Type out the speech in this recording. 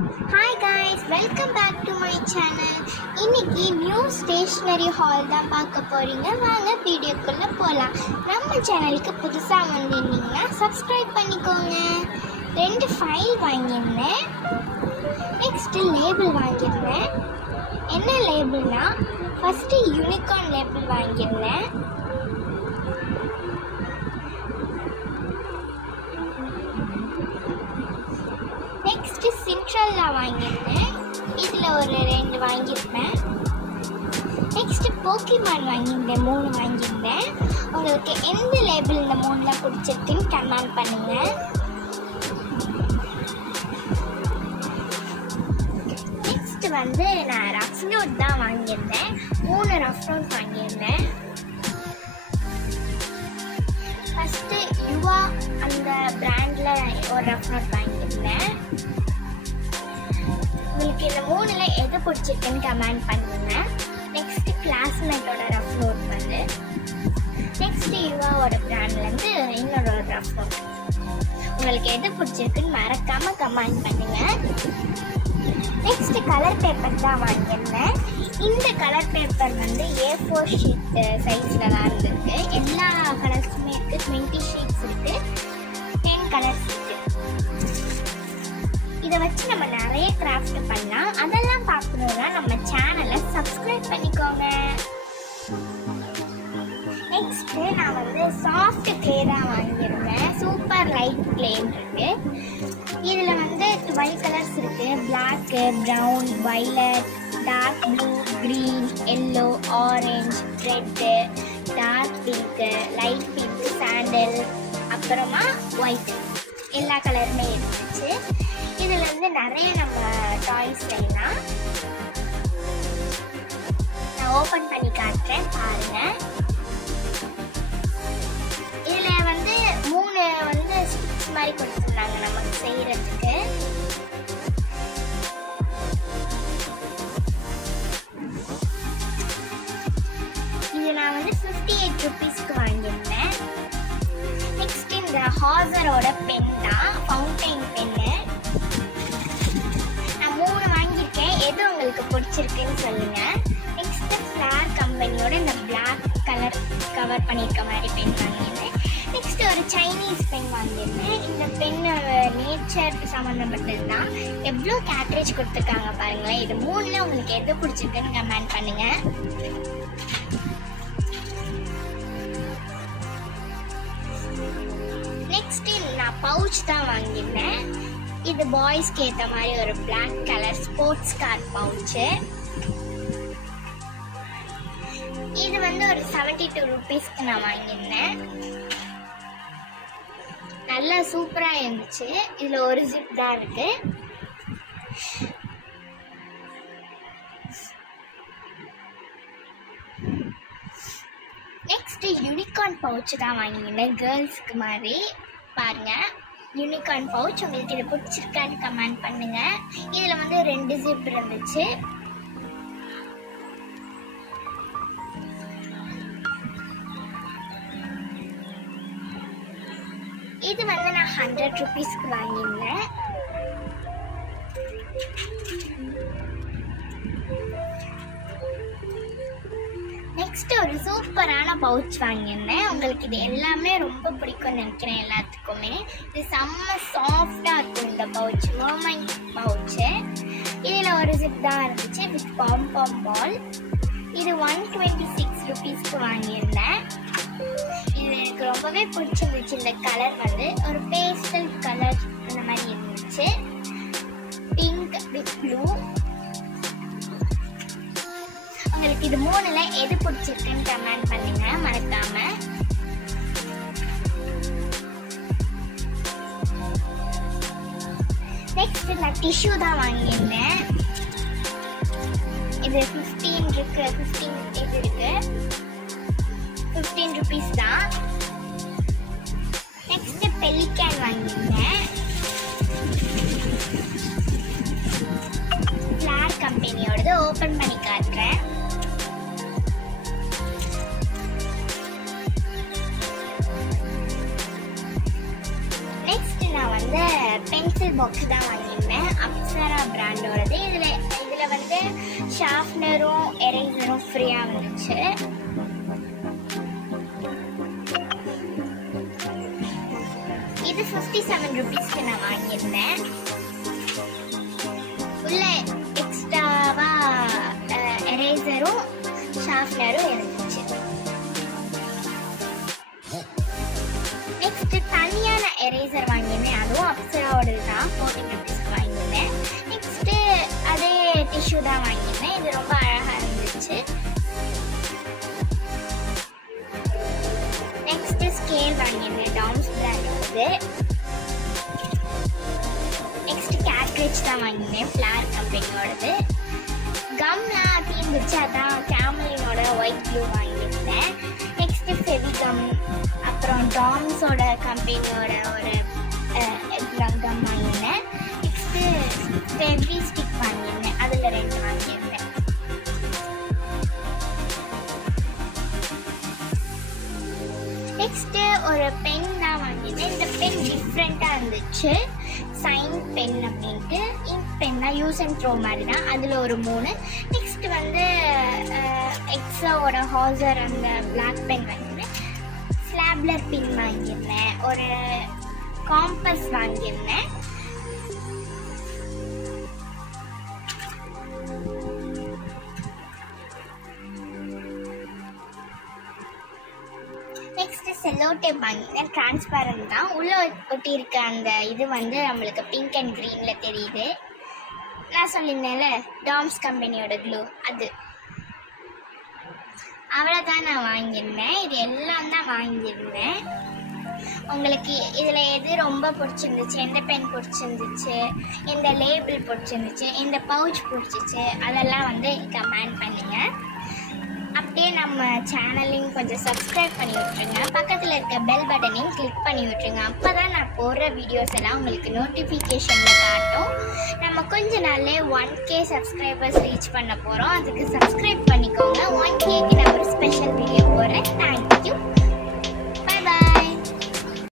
Hi guys, welcome back to my channel. இன்னைக்கு new stationary hall தான் பார்க்க போறீங்க. வாங்க வீடியோக்குள்ள போலாம். நம்ம சேனலுக்கு புதுசா வந்திருந்தீங்கன்னா சப்ஸ்கிரைப் பண்ணிக்கோங்க. 2 ஃபைல் வாங்கியிருந்தேன். நெக்ஸ்ட் லேபிள் வாங்கியிருந்தேன். என்ன லேபிள்னா ஃபர்ஸ்ட் யூனிகார்ன் லேபிள் வாங்கியிருந்தேன். நெக்ஸ்ட் சின்ட்ரல்லா வாங்கியிருந்தேன். இதில் ஒரு 2 வாங்கியிருப்பேன். நெக்ஸ்ட் போக்கிமான் வாங்கியிருந்தேன். 3 வாங்கியிருந்தேன். உங்களுக்கு எந்த லேபிள் இந்த 3ல் பிடிச்சிருக்குன்னு கமெண்ட் பண்ணுங்க. நெக்ஸ்ட் நான் ரஃப் நோட் தான் வாங்கியிருந்தேன். 3 ரஃப் நோட் வாங்கியிருந்தேன். ஃபர்ஸ்ட் யுவா அந்த பிராண்டில் ஒரு ரஃப் நோட் வாங்கியிருந்தேன். உங்களுக்கு இந்த 3ல் எது பிடிச்சிருக்குன்னு கமெண்ட் பண்ணுங்க. நெக்ஸ்ட் கிளாஸ்மேட்டோட ரஃப் நோட் நெக்ஸ்ட் யுவாவோட பிராண்ட்லேருந்து இன்னொரு ரஃப் நோட். உங்களுக்கு எது பிடிச்சிருக்குன்னு மறக்காம கமெண்ட் பண்ணுங்க. நெக்ஸ்ட் கலர் பேப்பர் தான் வாங்கியிருந்தேன். இந்த கலர் பேப்பர் A4 ஷீட் சைஸில் தான் இருந்திருக்கு. எல்லா கலர்ஸுமே இருக்குது. 20 ஷீட்ஸ் இருக்குது. 10 கலர்ஸ் இருக்குது. இதை வச்சு நம்ம நிறைய கிராஃப்ட் பண்ணலாம். அதெல்லாம் பார்க்கணுன்னா நம்ம சேனலை சப்ஸ்கிரைப் பண்ணிக்கோங்க. நெக்ஸ்ட் நான் சாஃப்ட் கிளே தான் வாங்கியிருந்தேன். சூப்பர் லைட் கிளேன்னு இருக்கு. இதில் 12 கலர்ஸ் இருக்கு. Black, brown, violet, dark blue, green, yellow, orange, red, dark pink, light pink, sandal, அப்புறமா ஒயிட், எல்லா கலருமே இருந்துச்சு. இதில் நிறைய நம்ம டாய்ஸ் செய்யலாம். நான் ஓப்பன் பண்ணி காட்டுறேன் பாருங்க. இதில் 3 ஸ்டிக்ஸ் மாதிரி கொடுத்துருந்தாங்க நமக்கு செய்யறதுக்கு. இது நான் 58 ருபீஸ்க்கு வாங்கியிருந்தேன். நெக்ஸ்ட் இந்த ஹாசரோட பென் தான், ஃபவுண்டைன் பென்னு. நான் 3 வாங்கியிருக்கேன். எது உங்களுக்கு பிடிச்சிருக்குன்னு சொல்லுங்க. நெக்ஸ்ட் ஃப்ளார் கம்பெனியோட இந்த பிளாக் கலர் கவர் பண்ணியிருக்க மாதிரி பென் வாங்கியிருந்தேன். நெக்ஸ்ட் ஒரு சைனீஸ் பென் வாங்கியிருந்தேன். இந்த பென் நேச்சர் சம்மந்தப்பட்டது தான். எவ்வளோ கேட்ரேஜ் கொடுத்துருக்காங்க பாருங்களேன். இது 3ல் உங்களுக்கு எது பிடிச்சிருக்குன்னு கமெண்ட் பண்ணுங்க. நெக்ஸ்ட் நான் பவுச் தான் வாங்கியிருந்தேன். இது பாய்ஸ்க்கு ஏற்ற மாதிரி ஒரு black colour sports car pouch. இது ஒரு 72 ருபீஸ்க்கு நான் வாங்கியிருந்தேன். நல்லா சூப்பராக இருந்துச்சு. இதில் ஒரு ஜிப் தான் இருக்கு. நெக்ஸ்ட் யூனிகார்ன் பவுச் தான் வாங்கியிருந்தேன். கேர்ள்ஸ்க்கு மாதிரி பாருங்க. யூனிகார்ன் பவுச் உங்களுக்கு இது பிடிச்சிருக்கான்னு கமெண்ட் பண்ணுங்க. இதில் 2 ஜிப் இருந்துச்சு. இது நான் 100 ருபீஸ்க்கு வாங்கியிருந்தேன். நெக்ஸ்ட் ஒரு சூப்பரான பவுச் வாங்கியிருந்தேன். உங்களுக்கு இது எல்லாமே ரொம்ப பிடிக்கும்னு நினைக்கிறேன் எல்லாத்துக்குமே. இது செம்ம சாஃப்டாக இருக்கும் இந்த பவுச். மர்மைண்ட் பவுச்சு. இதில் ஒரு ஜிப் தான் இருந்துச்சு வித் பாம் பால். இது 126 ருபீஸ்க்கு வாங்கியிருந்தேன். இது எனக்கு ரொம்பவே பிடிச்சிருந்துச்சு. இந்த கலர் ஒரு பேஸ்டல் கலர் அந்த மாதிரி இருந்துச்சு. Pink with blue. உங்களுக்கு இது 3ல் எது பிடிச்சிருக்குன்னு கமெண்ட் பண்ணுங்க மறக்காம. நெக்ஸ்ட் நான் டிஷ்யூ தான் வாங்கியிருந்தேன். இது 15 இருக்கு. 15 இது இருக்கு. 15 ருபீஸ் தான். நெக்ஸ்ட் பெலிகான் வாங்கியிருந்தேன். ஃப்ளார் கம்பெனியோடது. ஓப்பன் பண்ணி காட்டுறேன். நெக்ஸ்ட் நான் பென்சில் பாக்ஸ் தான் வாங்கியிருந்தேன். அப்சரா ஷார்ப்னரும் எரேசரும் ஃப்ரீயாக வந்துச்சு. இது 57 rupeesக்கு நான் வாங்கியிருந்தேன். உள்ள எக்ஸ்ட்ராவா எரேசரும் ஷார்ப்னரும் இருந்துச்சு. நெக்ஸ்ட் தனியான எரேசர் வாங்கியிருந்தேன். அதுவும் அப்சராவோடது தான். 14 rupeesக்கு வாங்கியிருந்தேன். நெக்ஸ்ட் அதே டிஷ்யூ தான் வாங்கியிருந்தேன். இது ரொம்ப அழகா இருந்துச்சு. நெக்ஸ்ட் ஸ்கேல் வாங்கியிருந்தேன். டாம்ஸ் பிராண்டோடது. நெக்ஸ்ட் கேட்ரிட்ஜ் தான் வாங்கியிருந்தேன். ஃபிளார் கம்பெனியோடது. கம்லாம் தீர்ந்துச்சு, அதான் கேமலினோட ஒயிட் ப்ளூ வாங்கியிருந்தேன். நெக்ஸ்ட் ஃபெவிகம், அப்புறம் டாம்ஸோட கம்பெனியோட ஒரு கம் வாங்கியிருந்தேன். நெக்ஸ்ட்டு ஃபெவி ஸ்டிக் வாங்கியிருந்தேன். அதில் 2 வாங்கியிருந்தேன். நெக்ஸ்ட்டு ஒரு பென் தான் வாங்கியிருந்தேன். இந்த பென் டிஃப்ரெண்ட்டாக இருந்துச்சு. சைன் பென் அப்படின்ட்டு. இங்க் பென் தான், யூஸ் அண்ட் த்ரோ மாதிரி தான். அதில் ஒரு 3. நெக்ஸ்ட் வந்து எக்ஸாவோட ஹாசர் அந்த பிளாக் பென் வாங்கியிருந்தேன். ஸ்லாப்லர் பின் வாங்கியிருந்தேன். ஒரு காம்பஸ் வாங்கியிருந்தேன். நெக்ஸ்ட் செல்லோ டேப் வாங்கியிருந்தேன். டிரான்ஸ்பரண்ட் தான். உள்ள ஒட்டி இருக்க அந்த இது வந்து நம்மளுக்கு பிங்க் அண்ட் க்ரீன்ல தெரியுது. நான் சொல்லியிருந்தேன்ல டாம்ஸ் கம்பெனியோட க்ளூ, அது அவ்வளோதான் நான் வாங்கியிருந்தேன். இது எல்லாம் தான் வாங்கியிருந்தேன். உங்களுக்கு இதில் எது ரொம்ப பிடிச்சிருந்துச்சு, எந்த பென் பிடிச்சிருந்துச்சு, எந்த லேபிள் பிடிச்சிருந்துச்சு, எந்த பவுச் பிடிச்சிச்சு, அதெல்லாம் வந்து கமெண்ட் பண்ணுங்கள். அப்படியே நம்ம சேனலையும் கொஞ்சம் சப்ஸ்கிரைப் பண்ணி விட்டுருங்க. பக்கத்தில் இருக்க பெல் பட்டனையும் கிளிக் பண்ணி விட்டுருங்க. அப்போ தான் நான் போடுற வீடியோஸ் எல்லாம் உங்களுக்கு நோட்டிஃபிகேஷனில் காட்டும். நம்ம கொஞ்ச நாள்லே 1K சப்ஸ்கிரைபர்ஸ் ரீச் பண்ண போகிறோம். அதுக்கு சப்ஸ்கிரைப் பண்ணிக்கோங்க. 1Kக்கு நான் ஒரு ஸ்பெஷல் வீடியோ போடுறேன். தேங்க்யூ.